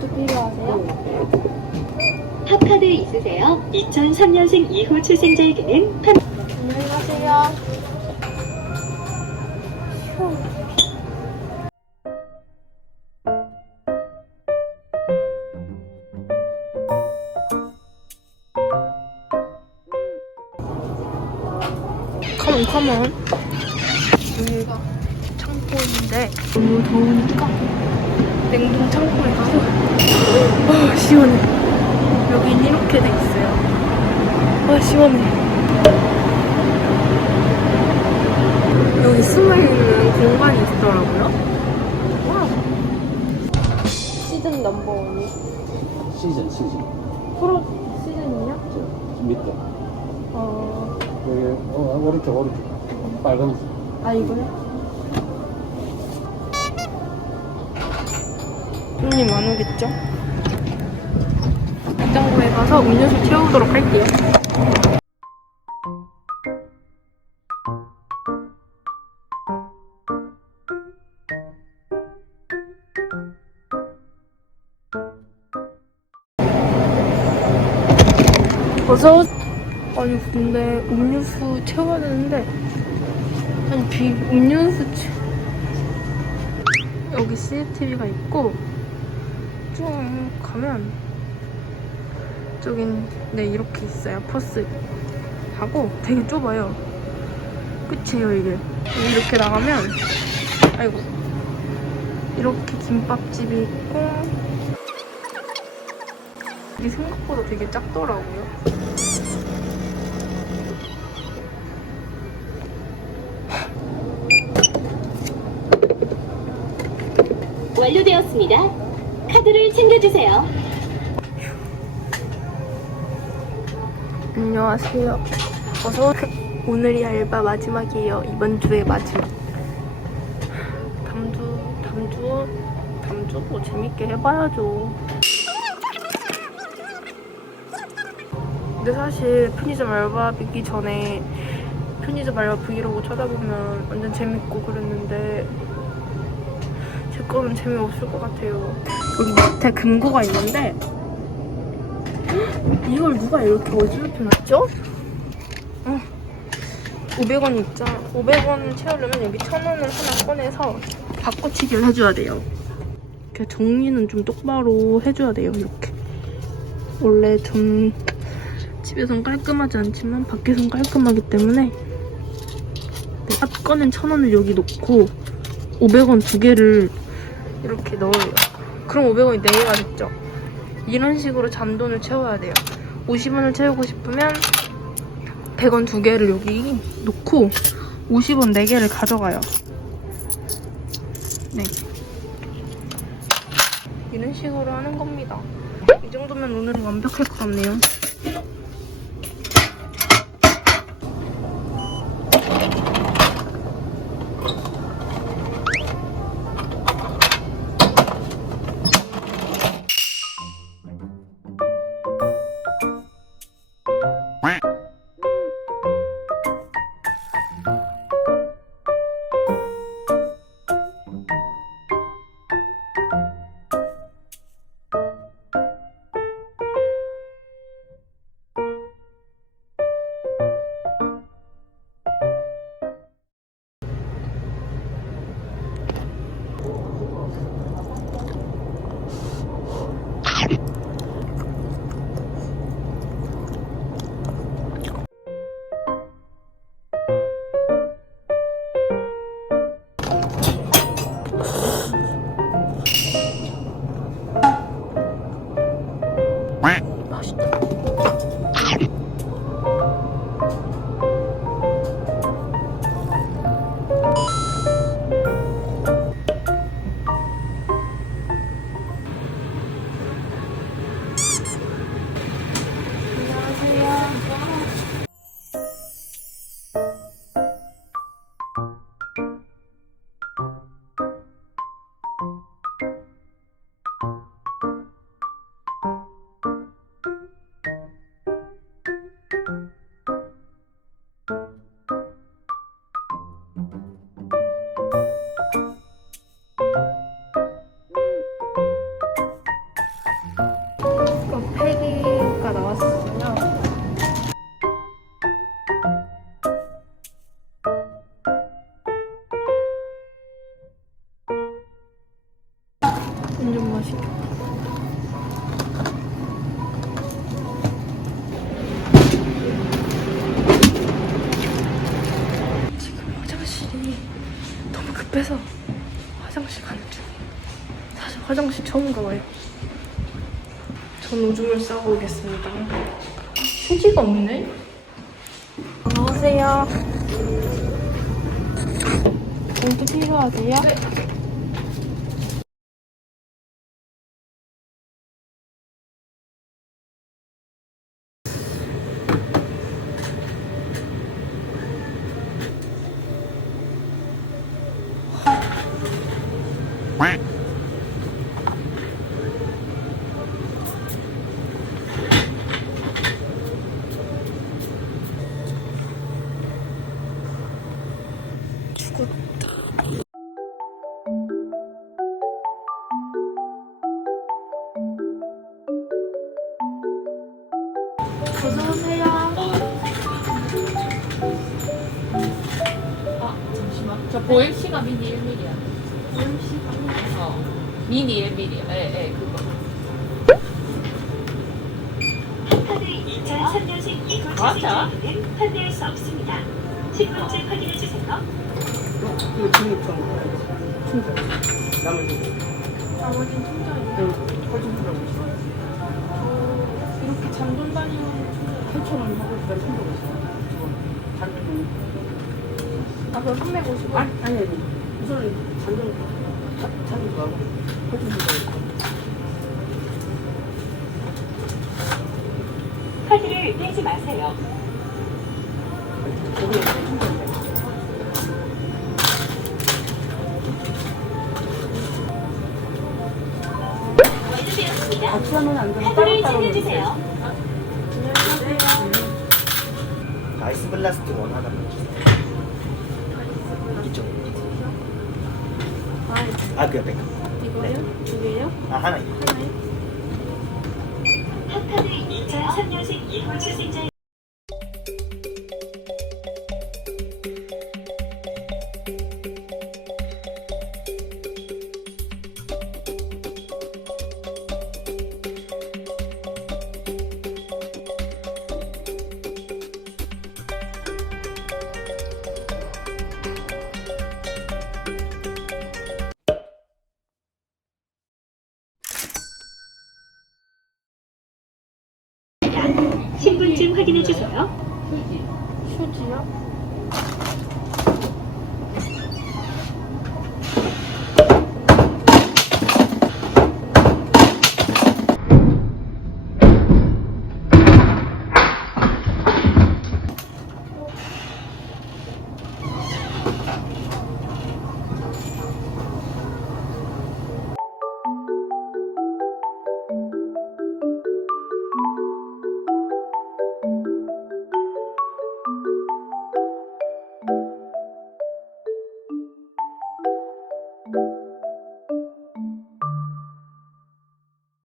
물도 필요하세요? 팝카드 있으세요? 2003년생 이후 출생자에게는 판 안녕히 가세요. 컴온 컴온 여기가 창고인데 너무 더우니까 냉동 창고에 가서. 아 시원해. 여긴 이렇게 돼 있어요. 아 시원해. 여기 숨어있는 공간이 있더라고요. 와 시즌 넘버 원이 시즌 시즌. 프로 시즌이요? 저 밑에. 어, 여기 어, 오른쪽 오른쪽. 빨간색. 아 이거요? 손님 안 오겠죠? 냉장고에 가서 음료수 채우도록 할게요 어서 아니 근데 음료수 채워야 되는데 아니 비 음료수 채 여기 CCTV가 있고 쭉 가면 저긴 네 이렇게 있어요. 포스 하고 되게 좁아요. 끝이에요 이게. 이렇게 나가면 아이고. 이렇게 김밥집이 있고. 이게 생각보다 되게 작더라고요. 완료되었습니다. 카드를 챙겨주세요. 안녕하세요. 어서 오늘이 알바 마지막이에요. 이번 주의 마지막. 담주, 담주, 담주 뭐 재밌게 해봐야죠. 근데 사실 편의점 알바 믿기 전에 편의점 알바 브이로그 찾아보면 완전 재밌고 그랬는데 제 거는 재미없을 것 같아요. 여기 밑에 금고가 있는데 이걸 누가 이렇게 어지럽혀 놨죠? 어, 500원 있잖아. 500원 채우려면 여기 1000원을 하나 꺼내서 바꿔치기를 해줘야 돼요. 이렇게 정리는 좀 똑바로 해줘야 돼요, 이렇게. 원래 좀 집에선 깔끔하지 않지만 밖에선 깔끔하기 때문에 내가 꺼낸 1000원을 여기 놓고 500원 두 개를 이렇게 넣어요. 그럼 500원이 4개가 됐죠? 이런 식으로 잔돈을 채워야 돼요. 50원을 채우고 싶으면 100원 두 개를 여기 놓고 50원 4개를 가져가요. 네. 이런 식으로 하는 겁니다. 이 정도면 오늘은 완벽할 것 같네요. 맛있겠다. 지금 화장실이 너무 급해서 화장실 가는 중이에요. 사실 화장실 처음 가봐요. 전 오줌을 싸고 오겠습니다. 휴지가 없네? 안녕하세요. 네. 공주 필요하세요? 네. 어서오세요. 저 보행시가 미니 1mm야. 보행시가? 어. 미니 1mm. 예, 예, 그거. 카드 2003년생 이후 맞아? 출생자에게는 환대할 수 없습니다. 신분증 확인해 주세요. 이거 중립점 충전 나머지 나머지는 충전이요. 응 훨씬 들어보시죠 이렇게 잔돈 다니는 8천 원 하고 그다음 충전 있어 잔돈 아, 그럼 350원? 아니 아니 아니 우선 잔돈 잔돈 하고 훨씬 들어 카드를 떼지 마세요. 아이스 블라스트 원 하나만 주세요. 이쪽. 아, 그 옆에. 이거요? 두 개요? 아, 하나. 하나요? 카드 2003년생 이후 출생자 신분증 주세요. 휴지요?